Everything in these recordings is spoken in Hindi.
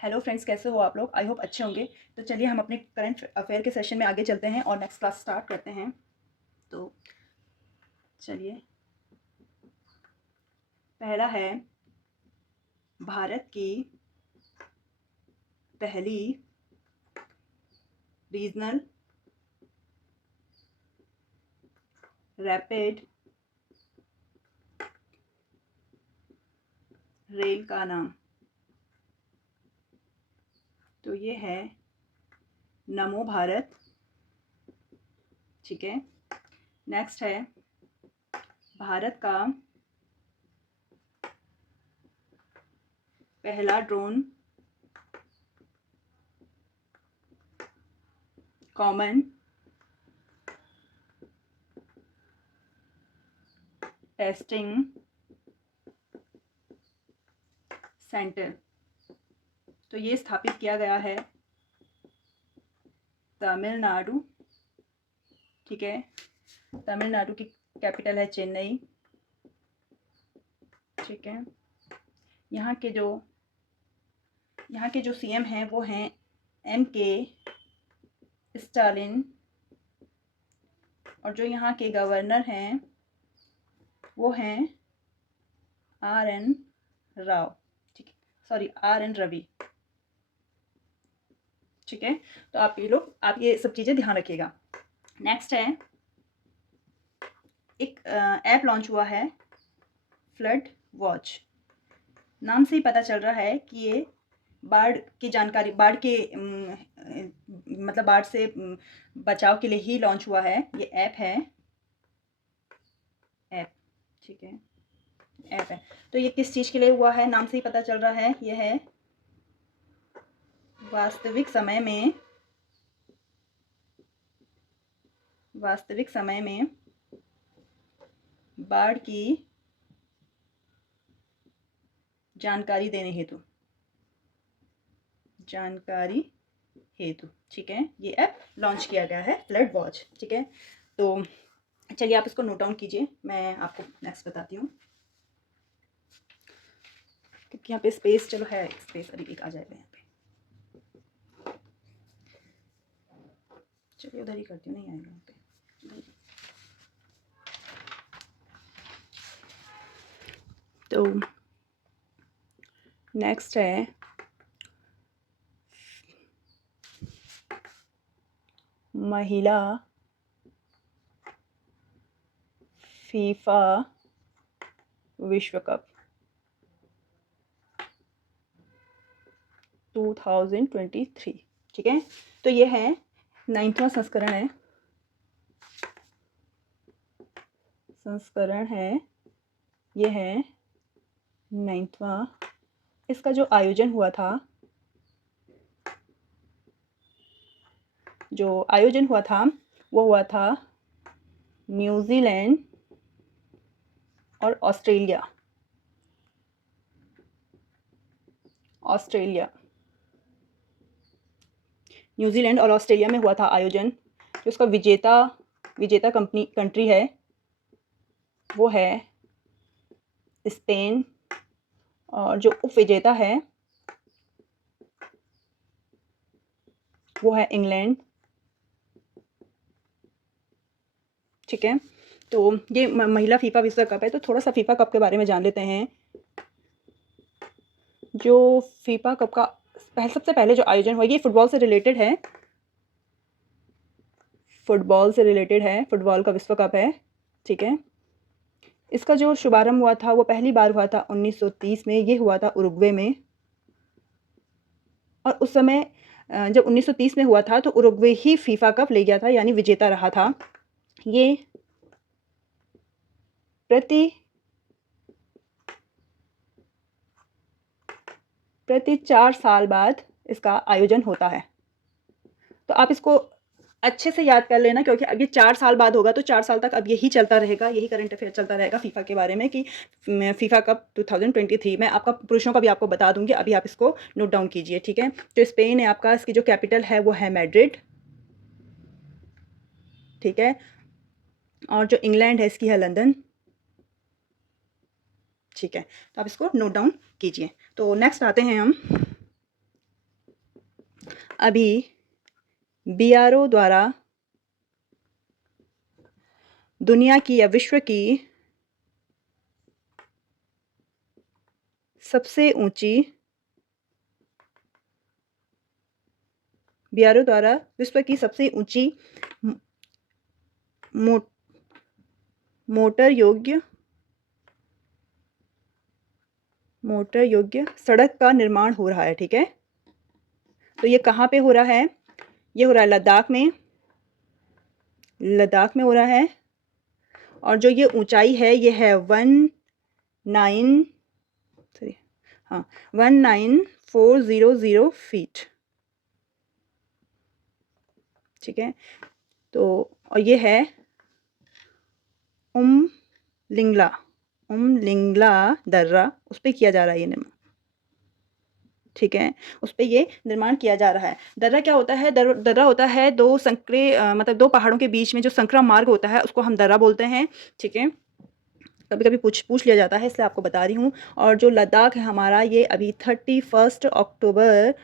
हेलो फ्रेंड्स, कैसे हो आप लोग? आई होप अच्छे होंगे। तो चलिए हम अपने करंट अफेयर के सेशन में आगे चलते हैं और नेक्स्ट क्लास स्टार्ट करते हैं। तो चलिए, पहला है भारत की पहली रीजनल रैपिड रेल का नाम। तो ये है नमो भारत। ठीक है। नेक्स्ट है भारत का पहला ड्रोन कॉमन टेस्टिंग सेंटर। तो ये स्थापित किया गया है तमिलनाडु। ठीक है। तमिलनाडु की कैपिटल है चेन्नई। ठीक है। यहाँ के जो सीएम हैं वो हैं MK स्टालिन, और जो यहाँ के गवर्नर हैं वो हैं RN राव। ठीक है, सॉरी RN रवि। ठीक है। तो आप ये सब चीज़ें ध्यान रखिएगा। नेक्स्ट है एक ऐप लॉन्च हुआ है फ्लड वॉच। नाम से ही पता चल रहा है कि ये बाढ़ की जानकारी, मतलब बाढ़ से बचाव के लिए ही लॉन्च हुआ है। ये ऐप है, ऐप। ठीक है, ऐप है। तो ये किस चीज़ के लिए हुआ है, नाम से ही पता चल रहा है। ये है वास्तविक समय में बाढ़ की जानकारी देने हेतु। ठीक है, ये ऐप लॉन्च किया गया है फ्लड वॉच। ठीक है। तो चलिए आप इसको नोट डाउन कीजिए, मैं आपको नेक्स्ट बताती हूँ। क्योंकि यहाँ पे स्पेस, चलो है स्पेस, अभी एक आ जाएगा यहाँ पे। चलिए उधर ही करती हूँ, नहीं आएगा यहाँ पे। तो नेक्स्ट है महिला फीफा विश्व कप 2023। ठीक है। तो ये है 9वां संस्करण है। ये है 9वां। इसका जो आयोजन हुआ था वो हुआ था न्यूजीलैंड और ऑस्ट्रेलिया। न्यूजीलैंड और ऑस्ट्रेलिया में हुआ था आयोजन। जो उसका विजेता कंट्री है वो है स्पेन, और जो उप विजेता है वो है इंग्लैंड। ठीक है। तो ये महिला फीफा विश्व कप है। तो थोड़ा सा फीफा कप के बारे में जान लेते हैं। जो फीफा कप का सबसे पहले जो आयोजन हुआ, ये फुटबॉल से रिलेटेड है। फुटबॉल का विश्व कप है। ठीक है। इसका जो शुभारंभ हुआ था वो पहली बार हुआ था 1930 में। ये हुआ था उरुग्वे में। और उस समय जब 1930 में हुआ था तो उरुग्वे ही फीफा कप ले गया था, यानी विजेता रहा था। ये प्रति 4 साल बाद इसका आयोजन होता है। तो आप इसको अच्छे से याद कर लेना, क्योंकि अब ये 4 साल बाद होगा। तो 4 साल तक अब यही चलता रहेगा, यही करंट अफेयर चलता रहेगा फीफा के बारे में कि फीफा कप 2023। मैं आपका पुरुषों का भी आपको बता दूंगी, अभी आप इसको नोट डाउन कीजिए। ठीक है। जो स्पेन है आपका, इसकी जो कैपिटल है वो है मैड्रिड। ठीक है। और जो इंग्लैंड है इसकी है लंदन। ठीक है। तो आप इसको नोट डाउन कीजिए। तो नेक्स्ट आते हैं हम अभी बीआरओ द्वारा दुनिया की या विश्व की सबसे ऊंची बीआरओ द्वारा विश्व की सबसे ऊंची मो, मोटर योग्य सड़क का निर्माण हो रहा है। ठीक है, तो ये कहाँ पे हो रहा है? ये हो रहा है लद्दाख में, लद्दाख में हो रहा है। और जो ये ऊंचाई है ये है 19400 फीट। ठीक है, तो और ये है उमलिंगला दर्रा, उस पर किया जा रहा है ये निर्माण। ठीक है, उस पर ये निर्माण किया जा रहा है। दर्रा क्या होता है? दर्रा होता है दो संकरे मतलब दो पहाड़ों के बीच में जो संकरा मार्ग होता है उसको हम दर्रा बोलते हैं। ठीक है, कभी कभी पूछ लिया जाता है, इसलिए आपको बता रही हूँ। और जो लद्दाख है हमारा, ये अभी 31 अक्टूबर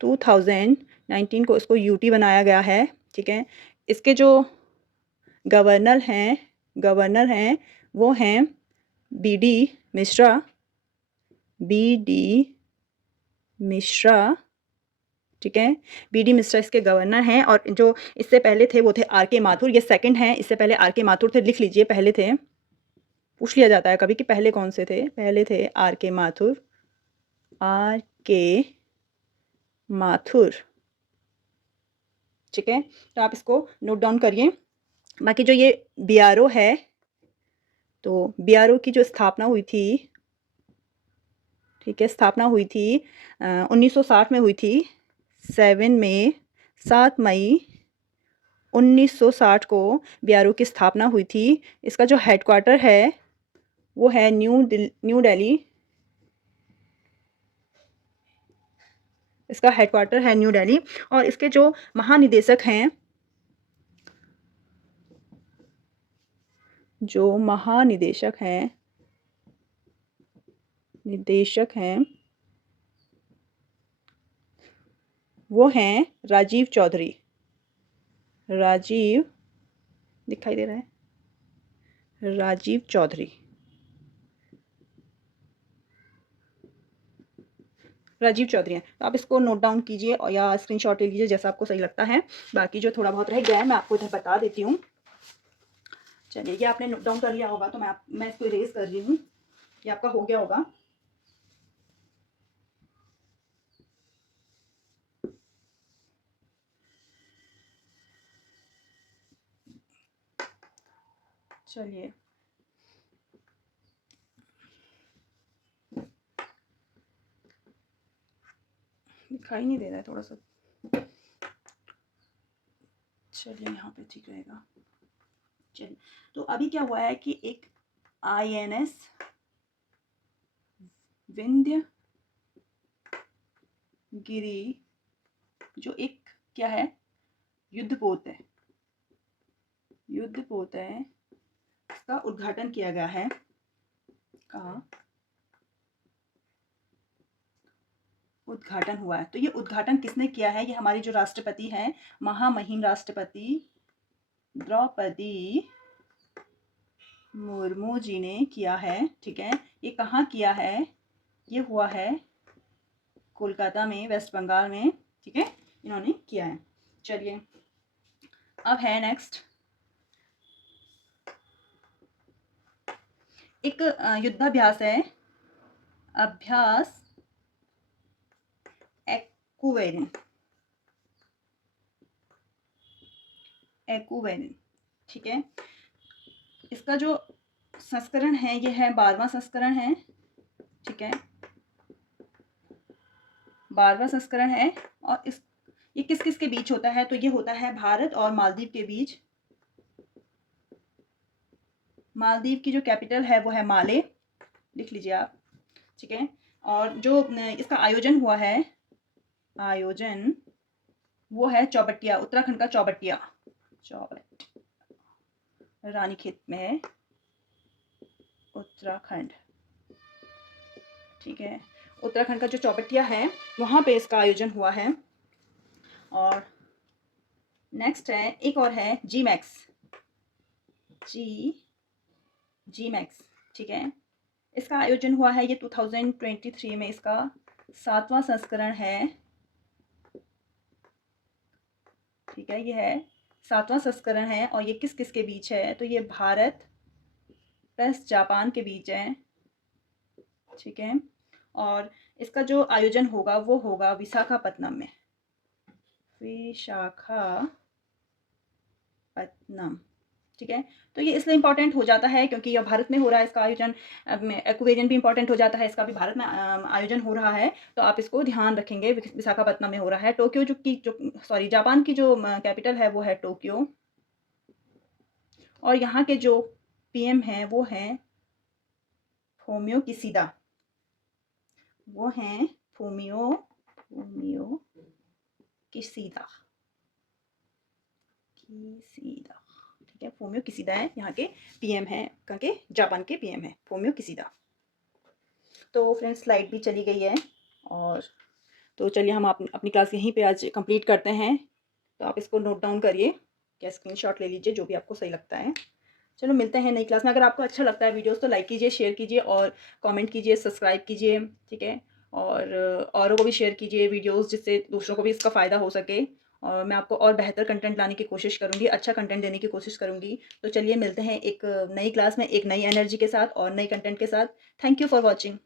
2019 को इसको यूटी बनाया गया है। ठीक है, इसके जो गवर्नर हैं वो हैं बी.डी. मिश्रा। ठीक है, बी.डी. मिश्रा इसके गवर्नर हैं। और जो इससे पहले थे वो थे आर.के. माथुर, ये सेकंड हैं। इससे पहले आर.के. माथुर थे, लिख लीजिए, पहले थे। पूछ लिया जाता है कभी कि पहले कौन से थे। पहले थे आर.के. माथुर। ठीक है, तो आप इसको नोट डाउन करिए। बाकी जो ये बीआरओ है, तो बीआरओ की जो स्थापना हुई थी, ठीक है, स्थापना हुई थी 1960 में हुई थी। 7 मई 1960 को बीआरओ की स्थापना हुई थी। इसका जो हेडक्वार्टर है वो है न्यू दिल्ली। इसका हेडक्वार्टर है न्यू दिल्ली। और इसके जो महानिदेशक हैं, वो हैं राजीव चौधरी। दिखाई दे रहा है? राजीव चौधरी हैं। तो आप इसको नोट डाउन कीजिए और या स्क्रीनशॉट ले लीजिए, जैसा आपको सही लगता है। बाकी जो थोड़ा बहुत रह गया है मैं आपको इधर बता देती हूँ। चलिए, ये आपने नोट डाउन कर लिया होगा, तो मैं इसको इरेज कर रही हूँ। ये आपका हो गया होगा। चलिए, दिखाई नहीं दे रहा है थोड़ा सा। चलिए, यहाँ पे ठीक रहेगा। चलिए, तो अभी क्या हुआ है कि एक INS विंध्यगिरि, जो एक क्या है, युद्धपोत है, इसका उद्घाटन किया गया है। उद्घाटन हुआ है। तो ये उद्घाटन किसने किया है? ये हमारी जो राष्ट्रपति हैं, महामहिम राष्ट्रपति द्रौपदी मुर्मू जी ने किया है। ठीक है, ये कहाँ किया है? ये हुआ है कोलकाता में, वेस्ट बंगाल में। ठीक है, इन्होंने किया है। चलिए, अब है नेक्स्ट एक युद्धाभ्यास है, अभ्यास एक्वेरिन। ठीक है, इसका जो संस्करण है ये है 12वां संस्करण है। ठीक है, 12वां संस्करण है। और ये किस किस के बीच होता है? तो ये होता है भारत और मालदीव के बीच। मालदीव की जो कैपिटल है वो है माले, लिख लीजिए आप। ठीक है, और जो इसका आयोजन हुआ है, वो है चौबटिया, उत्तराखंड का चौबटिया रानीखेत में है, उत्तराखंड। ठीक है, उत्तराखंड का जो चौबटिया है वहाँ पे इसका आयोजन हुआ है। और नेक्स्ट है, एक और है जी मैक्स, जी मैक्स, ठीक है। इसका आयोजन हुआ है, ये 2023 में इसका 7वां संस्करण है, ठीक है। ये है 7वां संस्करण है और ये किस किस के बीच है, तो ये भारत प्लस जापान के बीच है, ठीक है। और इसका जो आयोजन होगा वो होगा विशाखापत्तनम में, विशाखापत्तनम, ठीक है। तो ये इसलिए इम्पोर्टेंट हो जाता है क्योंकि यह भारत में हो रहा है इसका आयोजन। एक्वेरियन भी इम्पोर्टेंट हो जाता है, इसका भी भारत में आयोजन हो रहा है, तो आप इसको ध्यान रखेंगे। विशाखापत्तनम में हो रहा है। टोक्यो जो जापान की जो कैपिटल है वो है टोक्यो, और यहाँ के जो पीएम हैं वो हैं फूमियो किशिदा, वो हैं फूमियो किशिदा, ठीक है। फूमियो किशिदा है यहाँ के पीएम हैं, कहाँ के, जापान के पीएम हैं फूमियो किशिदा। तो फ्रेंड्स लाइट भी चली गई है, और तो चलिए हम अपनी क्लास यहीं पे आज कंप्लीट करते हैं। तो आप इसको नोट डाउन करिए या स्क्रीनशॉट ले लीजिए, जो भी आपको सही लगता है। चलो मिलते हैं नई क्लास में। अगर आपको अच्छा लगता है वीडियोस तो लाइक कीजिए, शेयर कीजिए और कमेंट कीजिए, सब्सक्राइब कीजिए, ठीक है। और औरों को भी शेयर कीजिए वीडियोस, जिससे दूसरों को भी इसका फ़ायदा हो सके। और मैं आपको और बेहतर कंटेंट लाने की कोशिश करूँगी, अच्छा कंटेंट देने की कोशिश करूँगी। तो चलिए मिलते हैं एक नई क्लास में, एक नई एनर्जी के साथ और नई कंटेंट के साथ। Thank you for watching.